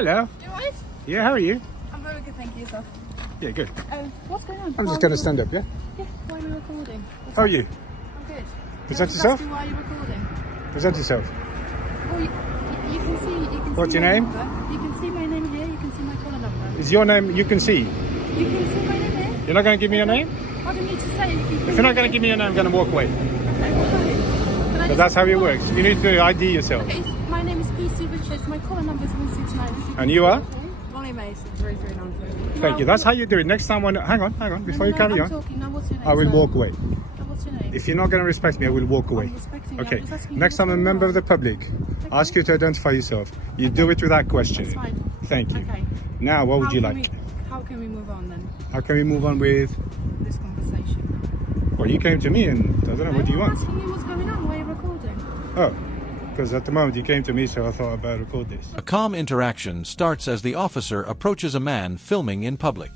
Hello. You alright? Yeah, how are you? I'm very good, thank you, yourself. Yeah, good. What's going on? I'm just going to stand up, yeah? Yeah, why are we recording? How are you? I'm good. Present Can I just yourself. ask you why you're recording? Present yourself. Well, you can see. What's see your my name? Number. You can see my name here. You can see my collar number. Is your name you can see? You can see my name here. You're not going to give me your name? I don't need to say. If you're not going to give me your name, I'm going to walk away. Okay, why? But that's how it works. You need to ID yourself. Okay, my name is PC Richards. My collar number is 169. And you are? Molly Mason, 3393. Thank you. That's how you do it. Next time when... Hang on. Before you carry I'm on, talking. Now, what's your name? I will sir? walk away. Now, what's your name? If you're not going to respect me, I will walk away. I'm respecting you. Okay. I'm just asking you Next what's time a going member on. of the public asks you to identify yourself, you do it without questioning. That's fine. Thank you. Okay. Now, what would you like? How can we move on then? How can we move on with... This conversation. Well, you came to me and I don't know, what do you I'm want? asking you what's going on. Why are you recording? Oh, because at the moment you came to me, so I thought I'd better record this. A calm interaction starts as the officer approaches a man filming in public.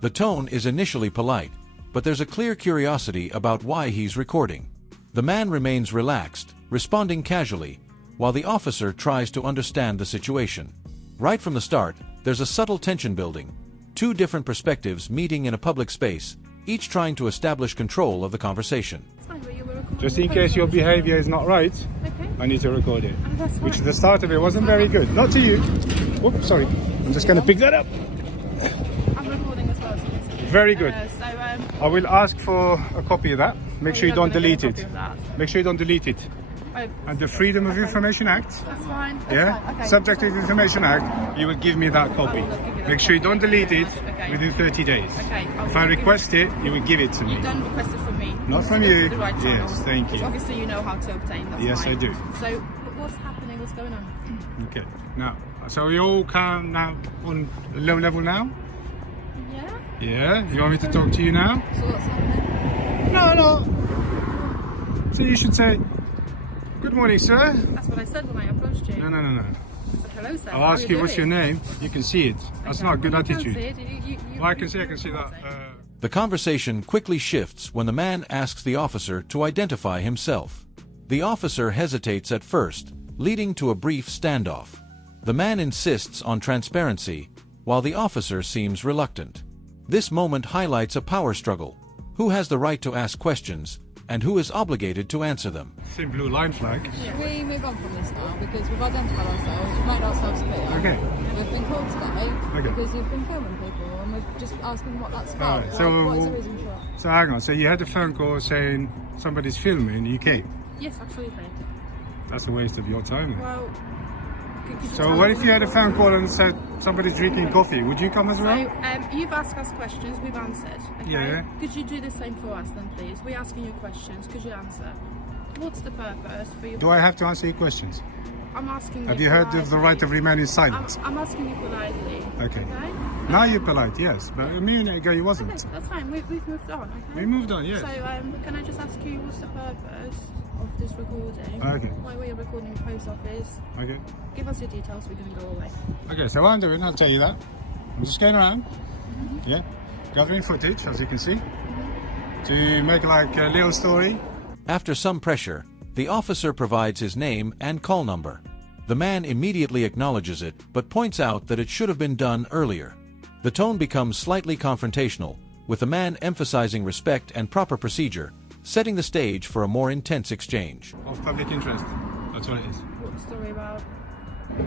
The tone is initially polite, but there's a clear curiosity about why he's recording. The man remains relaxed, responding casually, while the officer tries to understand the situation. Right from the start, there's a subtle tension building. Two different perspectives meeting in a public space, each trying to establish control of the conversation. It's fine, but you were recording Just the in case your post behavior is not right, Okay. I need to record it. Oh, that's Which fine. the start of it wasn't very good. Not to you. Whoops, sorry. I'm just going to pick that up. I'm recording as well. So this- Very good. So, I will ask for a copy of that. Make sure you you're don't gonna delete get a it. copy of that. Make sure you don't delete it. Oh, And the Freedom of Information Act, that's fine. That's yeah? fine. Okay. Subject to the Information Act, you will give me that copy. I will give you that Make sure you copy. don't delete it Okay. within 30 days. Okay, I will If I give you- request it, you will give it to me. You don't request it from me. Not from It's you. the right Yes, channels, thank you. which obviously you know how to obtain. That's Yes, fine. I do. So what's happening? What's going on? Okay. Now, so we all calm now on low level now? Yeah. Yeah? You want me to talk to you now? So what's happening? No. So you should say, good morning, sir. That's what I said when I approached you. No. I said, hello, sir. I'll How are ask you, what's your doing? name? You can see it. That's Okay. not a good Well, you can attitude. see it. Well, I can see that. The conversation quickly shifts when the man asks the officer to identify himself. The officer hesitates at first, leading to a brief standoff. The man insists on transparency, while the officer seems reluctant. This moment highlights a power struggle. Who has the right to ask questions, and who is obligated to answer them? Thin blue line flag. Should we move on from this now? Because we've identified ourselves, we've made ourselves clear. Okay. We've been called today Okay. because you've been filming people and we're just asking what that's about. Alright, so- What is the reason for that? So hang on. So you had a phone call saying somebody's filming, you came. Yes, absolutely. That's a waste of your time. Well, could you So tell what us if you had a phone call and said somebody's drinking coffee? Would you come as So, well? you've asked us questions, we've answered. Okay? Yeah. Could you do the same for us then, please? We're asking you questions, could you answer? What's the purpose for you? Do I have to answer your questions? I'm asking Have you you heard of the politely. right of remain in silence? I'm asking you politely. Okay. Now you're polite, yes. But a minute ago you Okay, wasn't. that's fine. We've moved on. Okay? We moved on, yes. So, can I just ask you what's the purpose of this recording? Okay. Why were you recording the post office? Okay. Give us your details. We're going to go away. Okay, so what I'm doing, I'll tell you that. I'm just going around, yeah, gathering footage, as you can see, to make like a little story. After some pressure, the officer provides his name and call number. The man immediately acknowledges it, but points out that it should have been done earlier. The tone becomes slightly confrontational, with the man emphasizing respect and proper procedure, setting the stage for a more intense exchange. Of public interest. That's what it is. What story about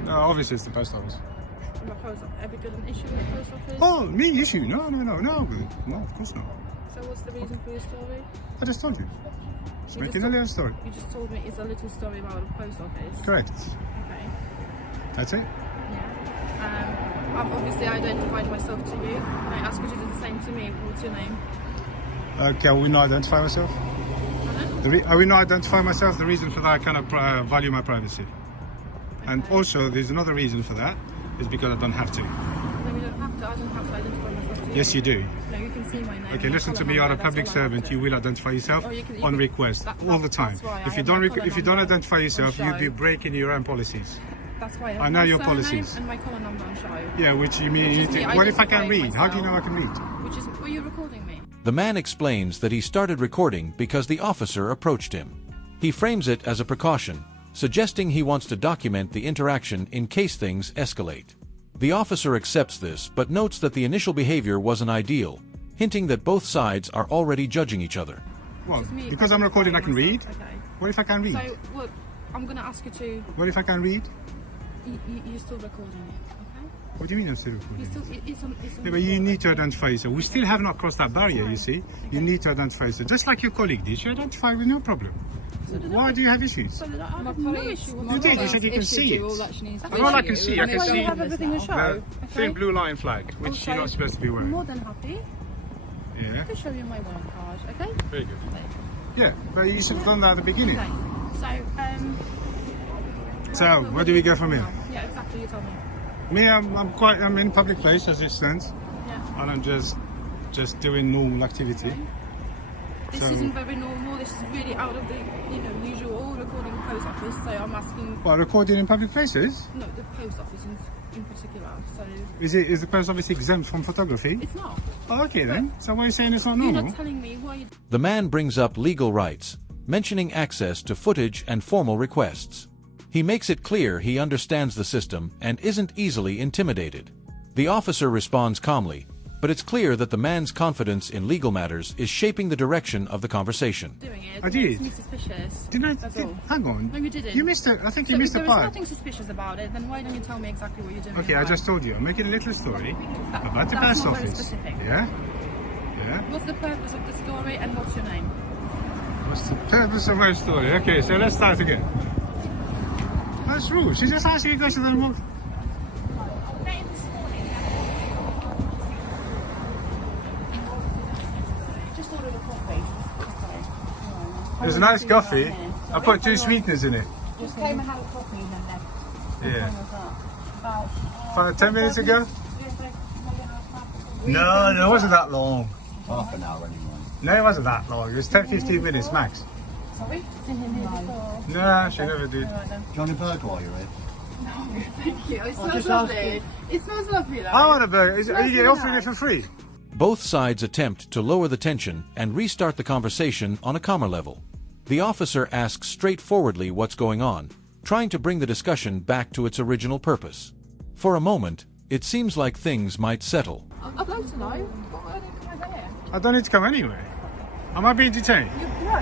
Obviously, it's the post office. the post office? Have you got an issue with the post office? Oh, me issue? No, of course not. So what's the reason for your story? I just told you. Just You making just a little story. You just told me it's a little story about the post office. Correct. Okay. That's it. Yeah. I've obviously identified myself to you. Can I ask you to do the same to me? What's your name? Can we not identify myself? Pardon? I will not identify myself. The reason for that, I kind of value my privacy. And Okay. also, there's another reason for that, is because I don't have to. No, you don't have to. I don't have to identify myself to you. Yes, you do. No, you can see my name. Okay, my listen to colour me. You're a number, that's public all I have servant. to. You will identify yourself Oh, you can- on can- request that- all the time. that's why I If you have don't, my colour if you don't number identify yourself, on you'll be show. breaking your own policies. That's why I have I know my your surname policies. and my collar number on show. Yeah, which you mean? Which You is me think, what if I can identifying read? How do you know I myself. can read? Which is, were you recording me? The man explains that he started recording because the officer approached him. He frames it as a precaution, suggesting he wants to document the interaction in case things escalate. The officer accepts this but notes that the initial behavior wasn't ideal, hinting that both sides are already judging each other. Well, Just me because I'm recording, I can read. myself, Okay. What if I can't read? So, well, I'm going to ask you to. What if I can't read? You're still recording it, okay? What do you mean I'm still recording? You're still, it's on Yeah, but you record, need to okay? identify yourself. We still have not crossed that barrier, you see. You need to identify yourself. Just like your colleague did, you identify with no problem. So did Why I. do you have issues? So did I. I My have no colleague, issue with my You did, you colleague's said you can issue see it. all that she needs to That's do all I is can you. see, I And can that's see- why You have this everything to now. show. The thin blue line flag, which Also, you're not supposed to be I'm wearing. more than happy Yeah, to show you my work card, okay? very good. There. Yeah, but you should have done that at the beginning. Okay. So, So, where do we go from here? Yeah, exactly. You tell me. Me, I'm in public place as it stands, Yeah. and I'm just doing normal activity. This So- isn't very normal. This is really out of the usual recording the post office. So I'm asking. Well, recording in public places? No, the post office in particular. So Is the post office exempt from photography? it's not. Oh, okay then. So why are you saying it's not You're normal? not telling me why you. The man brings up legal rights, mentioning access to footage and formal requests. He makes it clear he understands the system and isn't easily intimidated. The officer responds calmly, but it's clear that the man's confidence in legal matters is shaping the direction of the conversation. Doing it. I It did. makes me suspicious. Didn't I? That's all. Hang on. No, you didn't. You missed it. I think So you if missed there a is part. nothing suspicious about it, then why don't you tell me exactly what you're doing? Okay, I just told you. I'm making a little story about the That's post not very office. specific. Yeah? Yeah? What's the purpose of the story and what's your name? What's the purpose of my story? Okay, so let's start again. That's rude. She just asked you a question and moved. Just ordered a coffee. There's a nice coffee. I put 2 sweeteners in it. Just came and had a coffee and then left. Yeah. When was that? About 10 minutes ago? No, it wasn't that long. Half an hour anyway. No, it wasn't that long. It was 10-15 minutes max. Sorry? Seen him here before. No, she never did. Alright then. Johnny Burger while you're here. Thank you. It smells just lovely. asking. It smells lovely though. I want a burger. Are you really offering it nice. for free? Both sides attempt to lower the tension and restart the conversation on a calmer level. The officer asks straightforwardly what's going on, trying to bring the discussion back to its original purpose. For a moment, it seems like things might settle. I'd like to know. Why don't you come here? I don't need to come anyway. Am I being detained?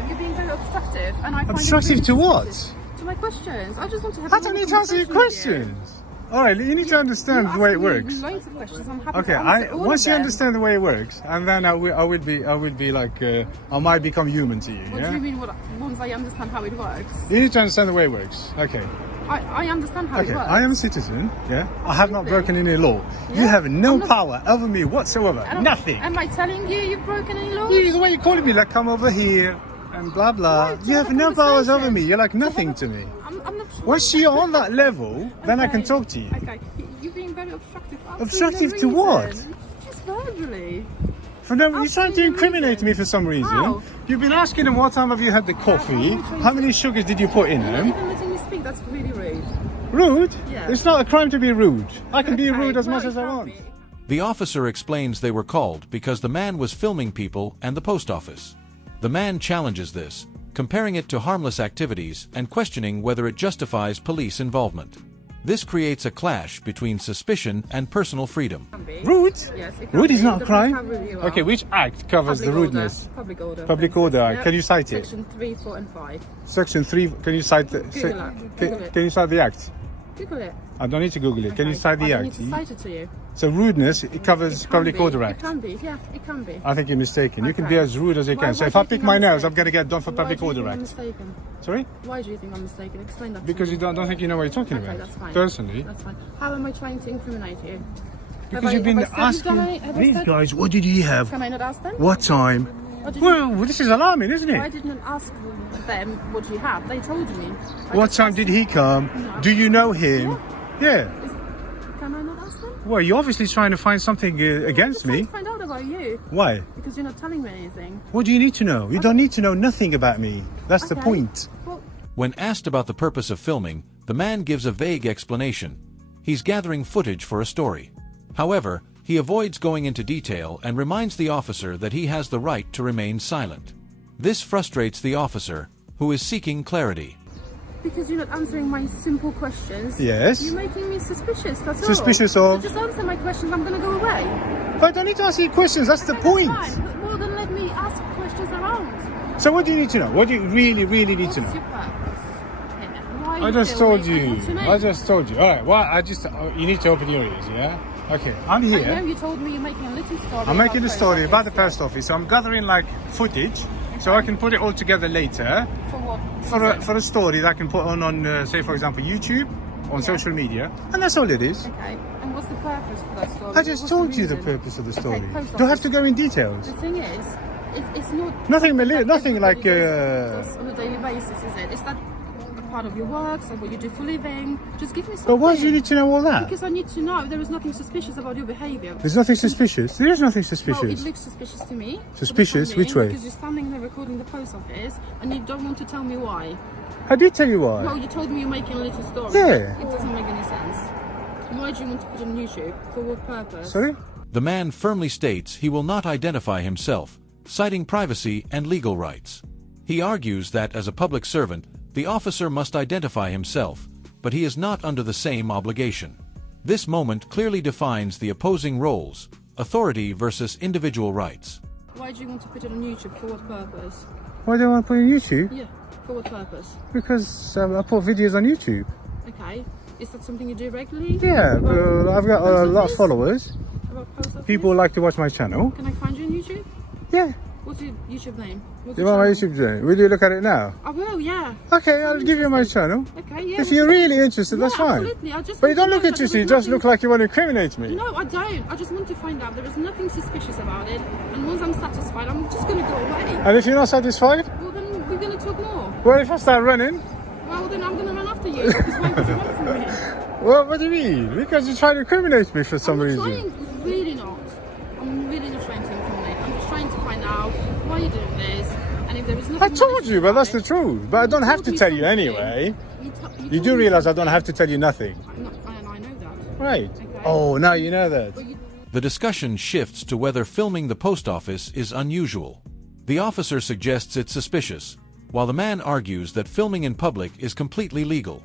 You're being very obstructive, and I find Obstructive it to really what? suspicious. To my questions. I just want to have. I don't need to answer your questions. Alright, you need to understand the way it works. Loads of questions. I'm happy Okay, to answer all once of you them. understand the way it works, and then I would be like, I might become human to you, What do yeah? you mean? Once I understand how it works, You need to understand the way it works. Okay. I understand how Okay, it works. I am a citizen, yeah? I have not broken any law. You Yeah, have no I'm not- power over me whatsoever. And Nothing. Am I telling you you've broken any laws? You, the way you're calling me, like, come over here, and blah, blah. Right, to You have have a no powers over conversation. me. You're like To have nothing a- to me. I'm not sure. Once you're on that level, then I can Okay, talk to you. Okay, you're being very obstructive. for Obstructive absolutely to no what? reason. Just verbally. For no, you're trying to Absolutely incriminate reason. me for some reason. How? You've been asking them what time have you had the coffee, trying how to- many sugars did you put in You're not them. even letting me speak. That's really rude. Rude? Yeah. It's not a crime to be rude. I can be Okay, rude as well, much it as I can want. be. The officer explains they were called because the man was filming people and the post office. The man challenges this, comparing it to harmless activities and questioning whether it justifies police involvement. This creates a clash between suspicion and personal freedom. Can be. Rude? Yes, it can Rude be. is not a Depends how crime. rude you are. Okay, which act covers the Public order. rudeness? Public order. Public for order. instance. Can you cite it? Section 3, 4, and 5. Section 3, can you cite the, Google it. Google it. can you cite the act? Google it. I don't need to Google it. Can you Okay. cite the I don't act? need to cite it to you. So rudeness, it covers It can Public be. Order It Act. can be. Yeah, it can be. I think you're mistaken. You can be Okay. as rude as you Why- can. So why if do I you pick think my I'm nose, I'm mistaken? going to get done for Why Public do you Order think I'm Act. mistaken? Sorry? Why do you think I'm mistaken? Explain that to Because me. you don't think you know what you're talking Okay, about. that's fine. Personally. That's fine. How am I trying to incriminate you? Because you've been asking these guys, what did he have? Can I not ask them? What time? What did Well, this is alarming, isn't Why it? didn't I ask them what you had? They told me. I What just time asked did them. he come? No. Do you know him? Yeah. Can I not ask them? Well, you're obviously trying to find something against I'm trying me. to find out about you Why? because you're not telling me anything. What do you need to know? You don't need to know nothing about me. That's the Okay. point. Well, When asked about the purpose of filming, the man gives a vague explanation. He's gathering footage for a story. However, he avoids going into detail and reminds the officer that he has the right to remain silent. This frustrates the officer, who is seeking clarity. Because you're not answering my simple questions. Yes. You're making me suspicious, that's all. Suspicious of? So just answer my questions, I'm going to go away. But I don't need to ask you questions, that's the Okay, point. That's fine. Well, then let me ask questions around. So what do you need to know? What do you really need What's to know? your purpose? Here, why are I you just filming told and you. what's your name? I just told you. Alright, well, you need to open your ears, yeah? Okay, I'm I know here. you told me you're making a little story. I'm making a post story about the office, post office. So I'm gathering like footage so I can put it all together later yeah. For what? for a story that I can put on say for example YouTube, on social media, and that's all it is. Okay. And what's the purpose for that story? I just What's told you the reason? purpose of the Okay, story. post Do I have office. to go in details? The thing is, it's not Nothing, something nothing like. everybody does on a daily basis, is it? Is that a part of your work, so what you do for a living? Just give me something. But why do you need to know all that? Because I need to know. There is nothing suspicious about your behaviour. There's nothing suspicious. There is nothing Well, it suspicious. looks suspicious to me. Suspicious? for the time Which being, way? Because you're standing there recording the post office and you don't want to tell me why. I did tell you why. Well, you told me you're making a little story. Yeah. It doesn't make any sense. Why do you want to put it on YouTube? For what purpose? Sorry? The man firmly states he will not identify himself, citing privacy and legal rights. He argues that as a public servant, the officer must identify himself, but he is not under the same obligation. This moment clearly defines the opposing roles, authority versus individual rights. Why do you want to put it on YouTube? For what purpose? Why do I want to put it on YouTube? Yeah. For what purpose? Because I put videos on YouTube. Okay. Is that something you do regularly? Yeah, About but I've got post a lot of office? followers. About post office? People like to watch my channel. Can I find you on YouTube? Yeah. What's your YouTube name? What's You your want my channel? YouTube channel? Will you look at it now? I will, yeah. Okay, I'll give you my channel. Okay, yeah. If you're really interested, that's Yeah, fine. absolutely. I just But you want don't to look know that interested, there you was just look nothing- like you want to incriminate me. No, I don't. I just want to find out there is nothing suspicious about it. And once I'm satisfied, I'm just going to go away. And if you're not satisfied, Well, then we're going to talk more. well, if I start running, Well, then I'm going to run after you. Because why would you run from me? well, what do you mean? Because you're trying to incriminate me for some I'm reason. trying, really not. I'm really not trying to incriminate. I'm just trying to find out why you're doing this. And if there is nothing I told malicious you, but that's the about it, truth. But I don't have told to me tell you something. anyway. You You told do me realize I don't something. have to tell you nothing. I know that. Right. Okay. Oh, now you know that. But you, The discussion shifts to whether filming the post office is unusual. The officer suggests it's suspicious, while the man argues that filming in public is completely legal.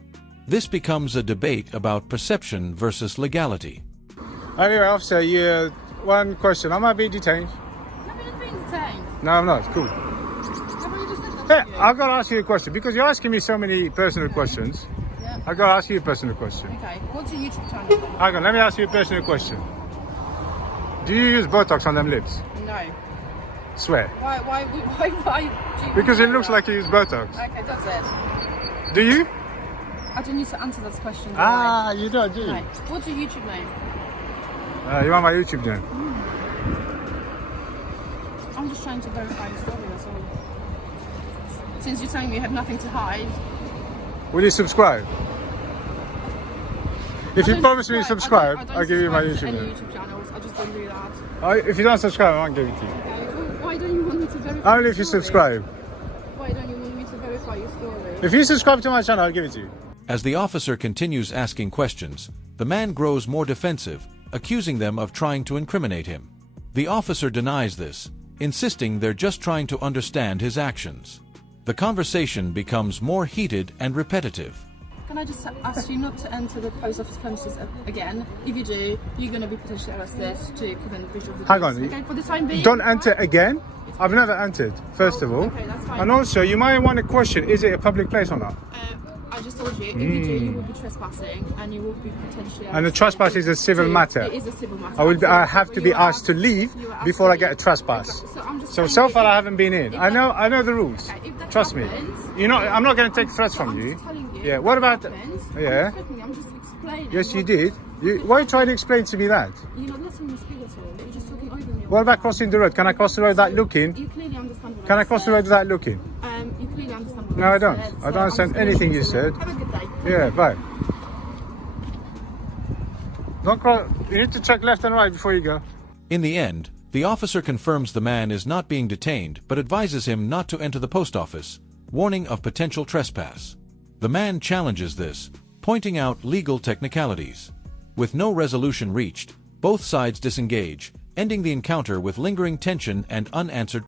This becomes a debate about perception versus legality. Anyway, officer, one question. Am I being detained? no, you're not being detained. No, I'm not. Cool. Have I just said Hey, that to you? I've got to ask you a question because you're asking me so many personal questions. Yeah. I've got to ask you a personal question. Okay. What's your YouTube channel then? Hang on, let me ask you a personal question. Do you use Botox on them lips? No. Swear. Why do you Because it know looks that? like you use Botox. Okay, that's it. Do you? I don't need to answer that question. Ah, you don't, do you? Right. What's your YouTube name? You want my YouTube name? I'm just trying to verify your story, that's all. Since you're telling me you have nothing to hide. Will you subscribe? If I you don't promise me to I subscribe, don't I'll give you my subscribe to YouTube any name. YouTube channels. I just don't do that. If you don't subscribe, I won't give it to you. Okay. Well, why don't you want me to verify Only your if you story? subscribe. Why don't you want me to verify your story? If you subscribe to my channel, I'll give it to you. As the officer continues asking questions, the man grows more defensive, accusing them of trying to incriminate him. The officer denies this, insisting they're just trying to understand his actions. The conversation becomes more heated and repetitive. Can I just ask you not to enter the post office premises again? If you do, you're going to be potentially arrested to prevent breach of the Hang peace. on. Okay, for the time being. Don't enter right? again. I've never entered, first of all. Okay, that's fine. And also, you might want to question, is it a public place or not? I just told you, if you do, you will be trespassing and you will be potentially And the arrested trespass is a civil matter. It is a civil matter. I have to But be you are asked to leave you are before I asked to get a leave. trespass. Exactly. So I'm just So telling far you, I haven't been in. if I that- know the rules. Okay, if that Trust happens- me. I'm not going to take threats So from I'm you. just telling you. Yeah. What if about? that happens, Yeah. I'm, threatening, I'm just explaining. Yes, you what- did. Why are you trying to explain to me that? You're not letting me speak at all. You're just talking over me. What about crossing the road? Can I cross the road without looking? You clearly understand what Can I I cross the said. road without looking? You clearly understand what No, I I don't. said, I so don't I'm understand just gonna anything you continue. said. Have a good day. Yeah, bye. Don't cross. You need to check left and right before you go. In the end, the officer confirms the man is not being detained but advises him not to enter the post office, warning of potential trespass. The man challenges this, pointing out legal technicalities. With no resolution reached, both sides disengage, ending the encounter with lingering tension and unanswered